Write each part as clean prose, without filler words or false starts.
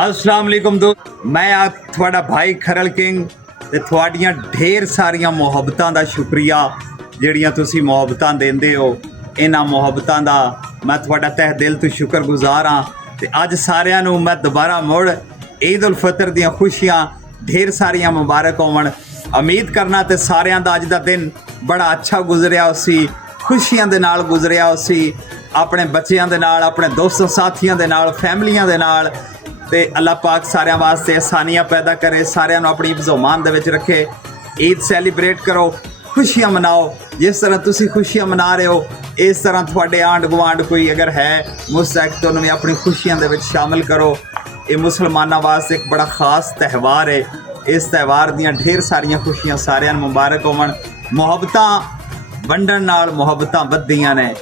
अस्सलाम वालेकुम दोस्त, मैं आप थोड़ा भाई खरल किंग ਤੇ ਤੁਹਾਡੀਆਂ ढेर ਸਾਰੀਆਂ ਮੁਹੱਬਤਾਂ ਦਾ ਸ਼ੁਕਰੀਆ ਜਿਹੜੀਆਂ ਤੁਸੀਂ ਮੁਹੱਬਤਾਂ ਦਿੰਦੇ ਹੋ। ਇਹਨਾਂ ਮੁਹੱਬਤਾਂ ਦਾ ਮੈਂ ਤੁਹਾਡਾ ਤਹਿ ਦਿਲ ਤੋਂ ਸ਼ੁਕਰਗੁਜ਼ਾਰ ਹਾਂ। ਤੇ ਅੱਜ ਸਾਰਿਆਂ ਨੂੰ ਮੈਂ ਦੁਬਾਰਾ ਮੁੜ ਈਦ ਉਲ ਫਿਤਰ ਦੀਆਂ ਖੁਸ਼ੀਆਂ ढेर ਸਾਰੀਆਂ ਮੁਬਾਰਕ ਹੋਵਣ। ਉਮੀਦ ਕਰਨਾ ਤੇ ਸਾਰਿਆਂ ਦਾ ਅੱਜ ਦਾ ਦਿਨ ਬੜਾ ਅੱਛਾ ਗੁਜ਼ਰਿਆ ਸੀ, ਖੁਸ਼ੀਆਂ ਦੇ ਨਾਲ ਗੁਜ਼ਰਿਆ ਸੀ, ਆਪਣੇ ਬੱਚਿਆਂ ਦੇ ਨਾਲ, ਆਪਣੇ ਦੋਸਤਾਂ ਸਾਥੀਆਂ ਦੇ ਨਾਲ, ਫੈਮਲੀਆਂ ਦੇ ਨਾਲ। ਤੇ ਅੱਲਾਹ ਪਾਕ ਸਾਰਿਆਂ ਵਾਸਤੇ ਆਸਾਨੀਆਂ ਪੈਦਾ करे, ਸਾਰਿਆਂ ਨੂੰ ਆਪਣੀ ਹਿਫਜ਼ੋ-मान ਦੇ ਵਿੱਚ ਰੱਖੇ। ईद ਸੈਲੀਬ੍ਰੇਟ ਕਰੋ, ਖੁਸ਼ੀਆਂ ਮਨਾਓ। ਜਿਸ ਤਰ੍ਹਾਂ ਤੁਸੀਂ ਖੁਸ਼ੀਆਂ ਮਨਾ ਰਹੇ ਹੋ ਇਸ ਤਰ੍ਹਾਂ ਤੁਹਾਡੇ ਆਂਢ ਗੁਆਂਢ ਕੋਈ ਅਗਰ ਹੈ ਮੁਸਤਹਿਕ ਤਾਂ ਉਹਨੂੰ ਵੀ ਆਪਣੀ ਖੁਸ਼ੀਆਂ ਦੇ ਵਿੱਚ ਸ਼ਾਮਿਲ ਕਰੋ। ਇਹ ਮੁਸਲਮਾਨਾਂ ਵਾਸਤੇ ਇੱਕ ਬੜਾ ਖਾਸ ਤਿਉਹਾਰ ਹੈ। ਇਸ ਤਿਉਹਾਰ ਦੀਆਂ ढेर ਸਾਰੀਆਂ ਖੁਸ਼ੀਆਂ ਸਾਰਿਆਂ ਨੂੰ ਮੁਬਾਰਕ ਹੋਵਣ। ਮੁਹੱਬਤਾਂ ਵੰਡਣ ਨਾਲ ਮੁਹੱਬਤਾਂ ਵੱਧਦੀਆਂ ਨੇ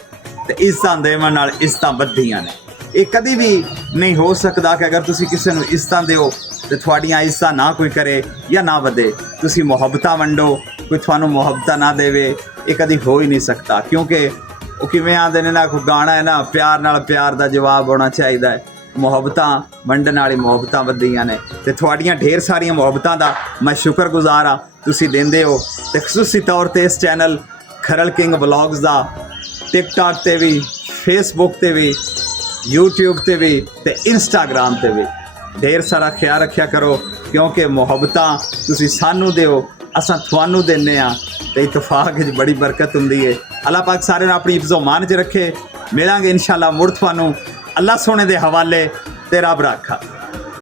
ਤੇ ਇੱਜ਼ਤਾਂ ਦੇਵਣ ਨਾਲ ਇੱਜ਼ਤਾਂ ਵੱਧਦੀਆਂ ਨੇ। ਇਹ ਕਦੀ ਵੀ ਨਹੀਂ ਹੋ ਸਕਦਾ ਕਿ ਅਗਰ ਤੁਸੀਂ ਕਿਸੇ ਨੂੰ ਇੱਜ਼ਤਾਂ ਦਿਓ ਤੇ ਤੁਹਾਡੀਆਂ ਇੱਜ਼ਤਾਂ ਨਾ ਕੋਈ ਕਰੇ ਜਾਂ ਨਾ ਵਧੇ। ਤੁਸੀਂ ਮੁਹੱਬਤਾਂ ਵੰਡੋ, ਕੋਈ ਤੁਹਾਨੂੰ ਮੁਹੱਬਤਾਂ ਨਾ ਦੇਵੇ, ਇਹ ਕਦੀ ਹੋ ਹੀ ਨਹੀਂ ਸਕਦਾ। ਕਿਉਂਕਿ ਉਹ ਕਿਵੇਂ ਆਉਂਦੇ ਨੇ ਨਾ, ਕੋਈ ਗਾਣਾ ਹੈ ਨਾ, ਪਿਆਰ ਨਾਲ ਪਿਆਰ ਦਾ ਜਵਾਬ ਹੋਣਾ ਚਾਹੀਦਾ ਹੈ। ਮੁਹੱਬਤਾਂ ਵੰਡਣ ਵਾਲੀ ਮੁਹੱਬਤਾਂ ਵੱਧਦੀਆਂ ਨੇ ਤੇ ਤੁਹਾਡੀਆਂ ढेर ਸਾਰੀਆਂ ਮੁਹੱਬਤਾਂ ਦਾ ਮੈਂ ਸ਼ੁਕਰਗੁਜ਼ਾਰ ਹਾਂ। ਤੁਸੀਂ ਦਿੰਦੇ ਹੋ ਤੇ ਖੁਸੂਸੀ ਤੌਰ 'ਤੇ ਇਸ ਚੈਨਲ ਖਰਲ ਕਿੰਗ ਵਲੌਗਸ ਦਾ ਟਿਕਟੌਕ 'ਤੇ ਵੀ, ਫੇਸਬੁੱਕ 'ਤੇ ਵੀ, YouTube ਤੇ ਵੀ ਤੇ Instagram ਤੇ ਵੀ ढेर ਸਾਰਾ ਖਿਆਲ ਰੱਖਿਆ ਕਰੋ। ਕਿਉਂਕਿ ਮੁਹੱਬਤਾਂ ਤੁਸੀਂ ਸਾਨੂੰ ਦਿਓ, ਅਸਾਂ ਤੁਹਾਨੂੰ ਦਿੰਦੇ ਹਾਂ ਤੇ ਇਤਫਾਕ ਵਿੱਚ ਬੜੀ ਬਰਕਤ ਹੁੰਦੀ ਹੈ। ਅੱਲਾਹ ਪਾਕ ਸਾਰਿਆਂ ਨੂੰ ਆਪਣੀ ਹਿਫਜ਼ੋ-मान 'ਚ ਰੱਖੇ। ਮਿਲਾਂਗੇ ਇਨਸ਼ਾਅੱਲਾ ਮੁੜ ਤੁਹਾਨੂੰ ਅੱਲਾਹ ਸੋਹਣੇ ਦੇ ਹਵਾਲੇ ਤੇ ਰੱਬ ਰਾਖਾ।